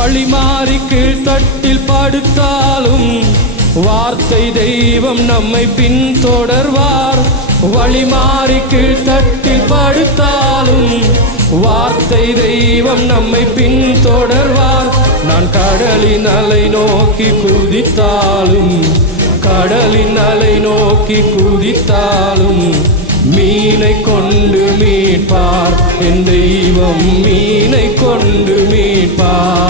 வழி மாறி கீழ்த்தட்டில் படுத்தாலும் வார்த்தை தெய்வம் நம்மை பின்தொடர்வார். வழி மாறி கீழ்த்தட்டில் படுத்தாலும் வார்த்தை தெய்வம் நம்மை பின்தொடர்வார். நான் கடலின் அலை நோக்கி குதித்தாலும் கடலின் அலை நோக்கி குதித்தாலும் மீனை கொண்டு மீட்பார். என் தெய்வம் மீனை கொண்டு மீட்பார்.